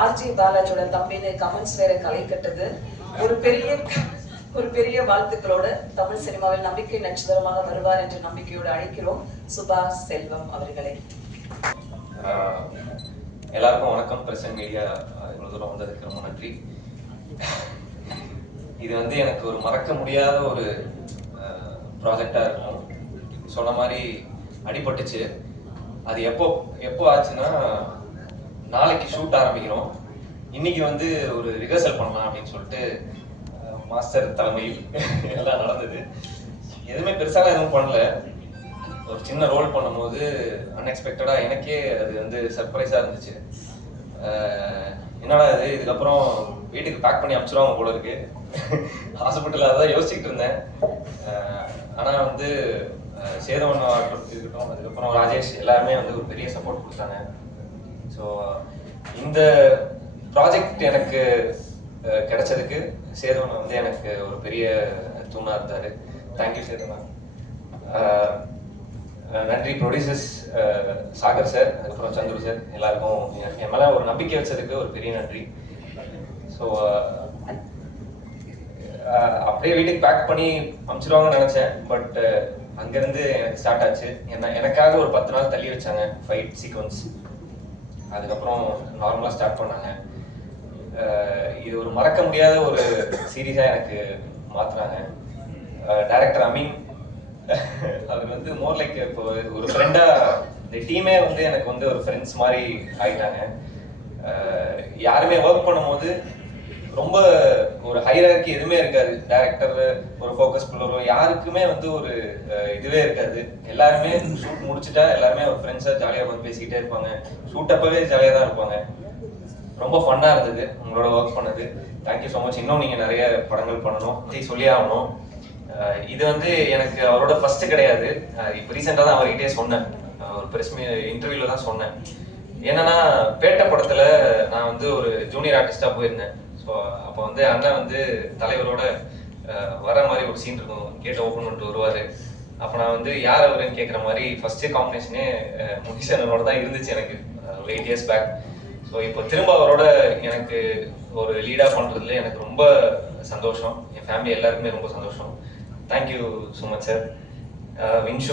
RJ பாலாஜியோட தம்பின்னு comments வேற களை கட்டுது. ஒரு பெரிய வாழ்த்துக்களோடு தமிழ் சினிமாவில் நம்பிக்கை நட்சத்திரமாக வருவார் என்ற நம்பிக்கையோடு அழைக்கிறோம் சுபாஷ் செல்வம் அவர்களை. எல்லாருக்கும் வணக்கம். பிரசன்ட் மீடியா இவ்வளவு தூரம் வந்ததுக்கு ரொம்ப நன்றி. இது வந்து எனக்கு ஒரு மறக்க முடியாத ஒரு ப்ராஜெக்டா இருக்கும். சொன்ன மாதிரி அடிபட்டுச்சு. அது எப்போ ஆச்சுன்னா, நாளைக்கு ஷூட் ஆரம்பிக்கிறோம், இன்னைக்கு வந்து ஒரு ரிஹர்சல் பண்ணலாம் அப்படின்னு சொல்லிட்டு மாஸ்டர் தலைமையில் எல்லாம் நடந்தது. எதுவுமே பெருசாக எதுவும் பண்ணல. ஒரு சின்ன ரோல் பண்ணும்போது அன்எக்ஸ்பெக்டடா எனக்கே அது வந்து சர்ப்ரைஸா இருந்துச்சு. என்னடா இது, இதுக்கப்புறம் வீட்டுக்கு பேக் பண்ணி அனுப்பிச்சிருவாங்க போல இருக்கு. ஹாஸ்பிட்டலில் அதான் யோசிச்சுக்கிட்டு இருந்தேன். ஆனால் வந்து சேதவண்ணா இருக்கட்டும், அதுக்கப்புறம் ராஜேஷ் எல்லாருமே வந்து ஒரு பெரிய சப்போர்ட் கொடுத்தாங்க. ஸோ இந்த ப்ராஜெக்ட் எனக்கு கிடைச்சதுக்கு சேதவண்ணா வந்து எனக்கு ஒரு பெரிய தூணா இருந்தாரு. தேங்க்யூ சேதவண்ணா. நன்றி ப்ரொடியூசர்ஸ் சாகர் சார், அதுக்கப்புறம் சந்துரு சார், எல்லாருக்கும் என் மேலே ஒரு நம்பிக்கை வச்சதுக்கு ஒரு பெரிய நன்றி. ஸோ அப்படியே வீட்டுக்கு பேக் பண்ணி அனுப்பிச்சிடுவாங்கன்னு நினச்சேன். பட் அங்கேருந்து எனக்கு ஸ்டார்ட் ஆச்சு. எனக்காக ஒரு 10 நாள் தள்ளி வச்சாங்க ஃபைட் சீக்வன்ஸ். அதுக்கப்புறம் நார்மலாக ஸ்டார்ட் பண்ணாங்க. இது ஒரு மறக்க முடியாத ஒரு சீரீஸாக எனக்கு மாற்றினாங்க. டைரக்டர் அமீன் அவர் வந்து மோர் லைக் இப்போ ஒரு ஃப்ரெண்டா, இந்த டீமே வந்து எனக்கு வந்து ஒரு ஃப்ரெண்ட்ஸ் மாதிரி ஆகிட்டாங்க. யாருமே ஒர்க் பண்ணும்போது ரொம்ப ஒரு ஹைரார்கி எதுவுமே இருக்காது. டைரக்டர் ஒரு ஃபோக்கஸ் புள்ளரோ யாருக்குமே வந்து ஒரு இதுவே இருக்காது. எல்லாருமே ஷூட் முடிச்சுட்டா எல்லாருமே ஒரு ஃப்ரெண்ட்ஸாக ஜாலியாக வந்து பேசிக்கிட்டே இருப்பாங்க. ஷூட் அப்பவே ஜாலியாக தான் இருப்பாங்க. ரொம்ப ஃபன்னாக இருந்தது உங்களோட ஒர்க் பண்ணது. Thank you so much. இன்னும் நீங்கள் நிறைய படங்கள் பண்ணணும், சொல்லி ஆகணும். இது வந்து எனக்கு அவரோட ஃபர்ஸ்ட் கிடையாது. இப்போ ரீசெண்டாக தான் அவர்கிட்டே சொன்னேன், ஒரு பிரஸ் இன்டர்வியூல தான் சொன்னேன். என்னன்னா, பேட்டை படத்துல நான் வந்து ஒரு ஜூனியர் ஆர்டிஸ்டா போயிருந்தேன். ஸோ அப்போ வந்து அண்ணன் வந்து தலைவரோட வர மாதிரி ஒரு சீன் இருக்கும், கேட்டை ஓப்பன் பண்ணிட்டு வருவாரு. அப்போ நான் வந்து யார் அவருன்னு கேட்குற மாதிரி ஃபர்ஸ்ட் காம்பினேஷனே முனிஷ் அண்ணனோட தான் இருந்துச்சு எனக்கு 8 years பேக். ஸோ இப்போ திரும்ப அவரோட எனக்கு ஒரு லீடா பண்றதுல எனக்கு ரொம்ப சந்தோஷம். என் ஃபேமிலி எல்லாருக்குமே ரொம்ப சந்தோஷம். Thank you so much, sir. Winshu.